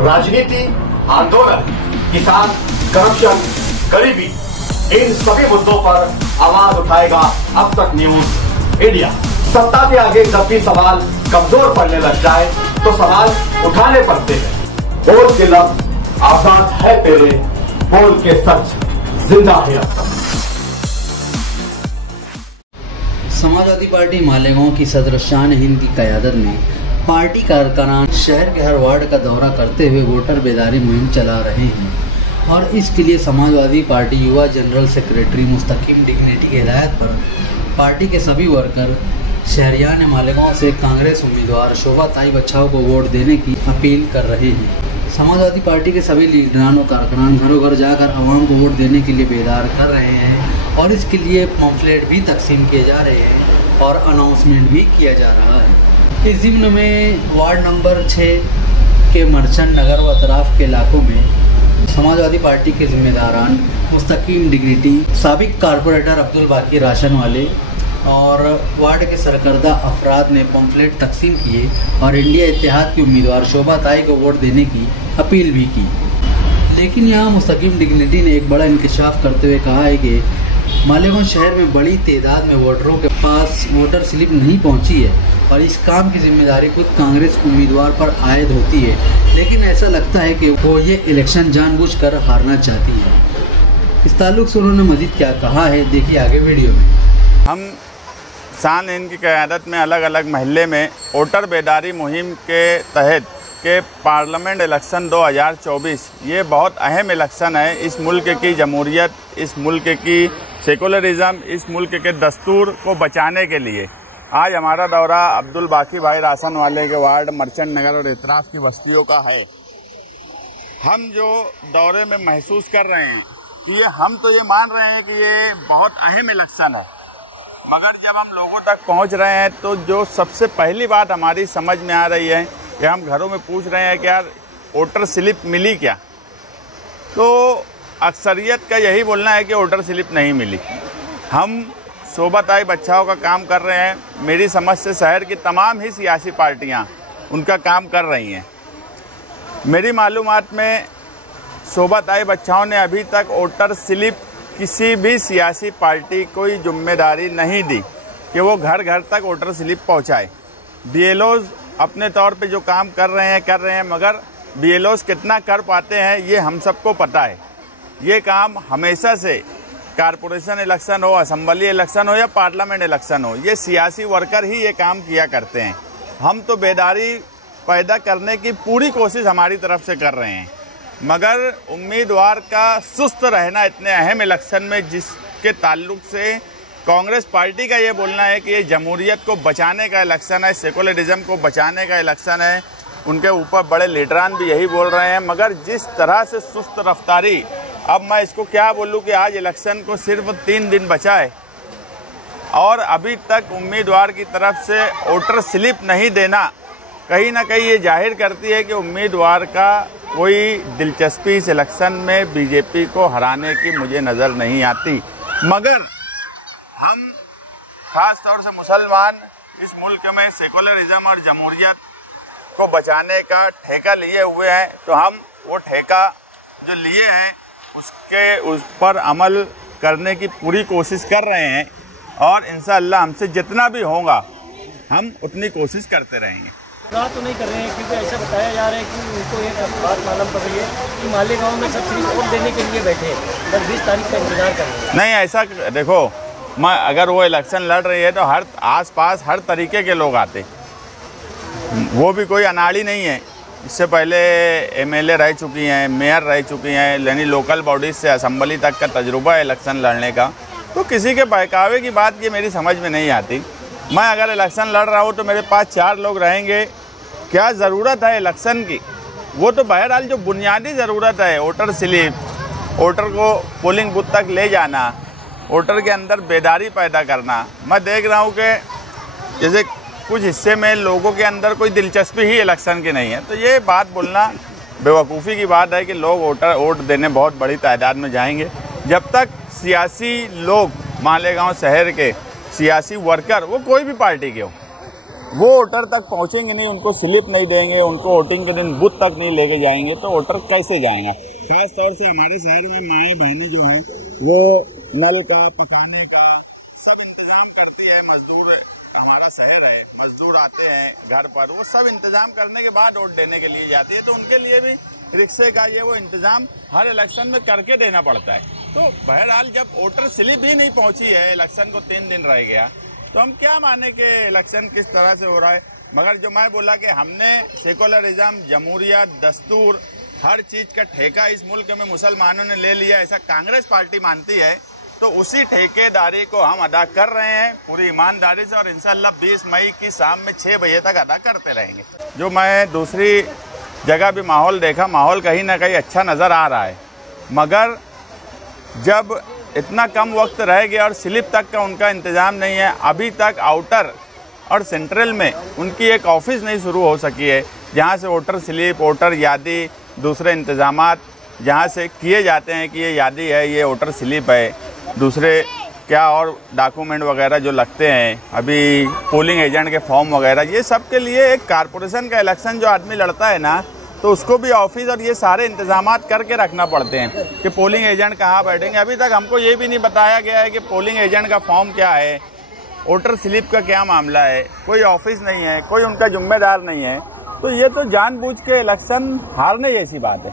राजनीति, आंदोलन, किसान, करप्शन, गरीबी, इन सभी मुद्दों पर आवाज उठाएगा अब तक न्यूज इंडिया। सत्ता के आगे जब भी सवाल कमजोर पड़ने लग जाए तो सवाल उठाने पड़ते हैं। बोल के लफ्ज आजाद है तेरे, बोल के सच जिंदा है अब तक। समाजवादी पार्टी मालेगांव की सदर शान हिंद की क़यादत में पार्टी कारकुनान शहर के हर वार्ड का दौरा करते हुए वोटर बेदारी मुहिम चला रहे हैं और इसके लिए समाजवादी पार्टी युवा जनरल सेक्रेटरी मुस्तकीम डिग्निटी की हिदायत पर पार्टी के सभी वर्कर शहरियान मालेगांव से कांग्रेस उम्मीदवार शोभा ताई बच्छाव को वोट देने की अपील कर रहे हैं। समाजवादी पार्टी के सभी लीडरान और कारकुनान घरों घर जाकर आवाम को वोट देने के लिए बेदार कर रहे हैं और इसके लिए पम्फलेट भी तकसीम किए जा रहे हैं और अनाउंसमेंट भी किया जा रहा है। इस ज़िम्न में वार्ड नंबर 6 के मर्चेंट नगर व अतराफ के इलाकों में समाजवादी पार्टी के जिम्मेदारान मुस्तकीम डिग्निटी, साबिक कारपोरेटर अब्दुल बाकी राशन वाले और वार्ड के सरकर्दा अफराद ने पम्फलेट तकसीम किए और इंडिया इत्तेहाद की उम्मीदवार शोभा ताई को वोट देने की अपील भी की। लेकिन यहाँ मुस्तकीम डिग्निटी ने एक बड़ा इंकशाफ करते हुए कहा है कि मालेगांव शहर में बड़ी तादाद में वोटरों के पास वोटर स्लिप नहीं पहुंची है और इस काम की जिम्मेदारी खुद कांग्रेस उम्मीदवार पर आयद होती है, लेकिन ऐसा लगता है कि वो ये इलेक्शन जानबूझकर हारना चाहती है। इस ताल्लुक से उन्होंने मजीद क्या कहा है, देखिए आगे वीडियो में। हम शान हिंद की क़यादत में अलग अलग महल्ले में वोटर बेदारी मुहिम के तहत के पार्लियामेंट इलेक्शन 2024 ये बहुत अहम इलेक्शन है। इस मुल्क की जमहूरियत, इस मुल्क की सेकुलरिज्म, इस मुल्क के दस्तूर को बचाने के लिए आज हमारा दौरा अब्दुल बाकी भाई राशन वाले के वार्ड मर्चेंट नगर और इतराफ की बस्तियों का है। हम जो दौरे में महसूस कर रहे हैं कि हम तो ये मान रहे हैं कि ये बहुत अहम इलेक्शन है, मगर जब हम लोगों तक पहुंच रहे हैं तो जो सबसे पहली बात हमारी समझ में आ रही है कि हम घरों में पूछ रहे हैं कि यार वोटर स्लिप मिली क्या, तो अक्सरियत का यही बोलना है कि वोटर स्लिप नहीं मिली। हम शोभा ताई बच्छाव का काम कर रहे हैं। मेरी समझ से शहर की तमाम ही सियासी पार्टियां उनका काम कर रही हैं। मेरी मालूमात में शोभा ताई बच्छाव ने अभी तक वोटर स्लिप किसी भी सियासी पार्टी कोई जिम्मेदारी नहीं दी कि वो घर घर तक वोटर स्लिप पहुंचाए। बीएलओज अपने तौर पे जो काम कर रहे हैं, मगर बीएलओज कितना कर पाते हैं ये हम सबको पता है। ये काम हमेशा से कारपोरेशन इलेक्शन हो, असेंबली इलेक्शन हो या पार्लियामेंट इलेक्शन हो, ये सियासी वर्कर ही ये काम किया करते हैं। हम तो बेदारी पैदा करने की पूरी कोशिश हमारी तरफ से कर रहे हैं, मगर उम्मीदवार का सुस्त रहना इतने अहम इलेक्शन में, जिसके ताल्लुक से कांग्रेस पार्टी का ये बोलना है कि ये जमहूरियत को बचाने का इलेक्शन है, सेकुलरिज्म को बचाने का इलेक्शन है, उनके ऊपर बड़े लीडरान भी यही बोल रहे हैं। मगर जिस तरह से सुस्त रफ्तारी, अब मैं इसको क्या बोलूँ कि आज इलेक्शन को सिर्फ 3 दिन बचा है और अभी तक उम्मीदवार की तरफ से वोटर स्लिप नहीं देना कहीं ना कहीं ये जाहिर करती है कि उम्मीदवार का कोई दिलचस्पी इस इलेक्शन में बीजेपी को हराने की मुझे नज़र नहीं आती। मगर हम खास तौर से मुसलमान इस मुल्क में सेकुलरिज्म और जमहूरियत को बचाने का ठेका लिए हुए हैं, तो हम वो ठेका जो लिए हैं उस पर अमल करने की पूरी कोशिश कर रहे हैं और इंशाअल्लाह हमसे जितना भी होगा हम उतनी कोशिश करते रहेंगे। तो नहीं कर रहे हैं क्योंकि ऐसा बताया जा रहा है कि उनको एक बात मालूम पड़ रही है कि मालेगांव में सब सिर्फ वोट देने के लिए बैठे हैं, 10-20 तारीख का इंतजार कर रहे हैं। नहीं, ऐसा देखो, मैं अगर वो इलेक्शन लड़ रही है तो हर आसपास हर तरीके के लोग आते, वो भी कोई अनाड़ी नहीं है। इससे पहले एमएलए रह चुकी हैं, मेयर रह चुकी हैं, यानी लोकल बॉडीज से असेंबली तक का तजुर्बा है इलेक्शन लड़ने का। तो किसी के बहकावे की बात ये मेरी समझ में नहीं आती। मैं अगर इलेक्शन लड़ रहा हूँ तो मेरे पास 4 लोग रहेंगे, क्या ज़रूरत है इलेक्शन की? वो तो बहरहाल जो बुनियादी ज़रूरत है, वोटर स्लिप, वोटर को पोलिंग बूथ तक ले जाना, वोटर के अंदर बेदारी पैदा करना। मैं देख रहा हूँ कि जैसे कुछ हिस्से में लोगों के अंदर कोई दिलचस्पी ही इलेक्शन की नहीं है, तो ये बात बोलना बेवकूफ़ी की बात है कि लोग वोट देने बहुत बड़ी तादाद में जाएंगे। जब तक सियासी लोग, मालेगांव शहर के सियासी वर्कर, वो कोई भी पार्टी के हो, वो वोटर तक पहुंचेंगे नहीं, उनको स्लिप नहीं देंगे, उनको वोटिंग के दिन बूथ तक नहीं लेके जाएंगे, तो वोटर कैसे जाएगा। खास तौर से हमारे शहर में माएँ बहनें जो हैं वो नल का, पकाने का सब इंतजाम करती है। मजदूर, हमारा शहर है, मजदूर आते हैं घर पर, वो सब इंतजाम करने के बाद वोट देने के लिए जाती है, तो उनके लिए भी रिक्शे का ये वो इंतजाम हर इलेक्शन में करके देना पड़ता है। तो बहरहाल जब वोटर स्लिप ही नहीं पहुंची है, इलेक्शन को 3 दिन रह गया, तो हम क्या माने कि इलेक्शन किस तरह से हो रहा है। मगर जो मैं बोला कि हमने सेकुलरिज्म, जमहूरियत, दस्तूर, हर चीज का ठेका इस मुल्क में मुसलमानों ने ले लिया, ऐसा कांग्रेस पार्टी मानती है, तो उसी ठेकेदारी को हम अदा कर रहे हैं पूरी ईमानदारी से, और इंशाअल्लाह 20 मई की शाम में 6 बजे तक अदा करते रहेंगे। जो मैं दूसरी जगह भी माहौल देखा, माहौल कहीं ना कहीं अच्छा नज़र आ रहा है, मगर जब इतना कम वक्त रह गया और स्लिप तक का उनका इंतज़ाम नहीं है, अभी तक आउटर और सेंट्रल में उनकी एक ऑफिस नहीं शुरू हो सकी है, जहाँ से वोटर स्लिप, वोटर यादी, दूसरे इंतजामात जहाँ से किए जाते हैं कि ये यादी है, ये वोटर स्लिप है, दूसरे क्या और डॉक्यूमेंट वगैरह जो लगते हैं, अभी पोलिंग एजेंट के फॉर्म वगैरह, ये सब के लिए एक कारपोरेशन का इलेक्शन जो आदमी लड़ता है ना, तो उसको भी ऑफिस और ये सारे इंतजामात करके रखना पड़ते हैं कि पोलिंग एजेंट कहाँ बैठेंगे। अभी तक हमको ये भी नहीं बताया गया है कि पोलिंग एजेंट का फॉर्म क्या है, वोटर स्लिप का क्या मामला है, कोई ऑफिस नहीं है, कोई उनका जिम्मेदार नहीं है। तो ये तो जानबूझ के इलेक्शन हारने जैसी बात है।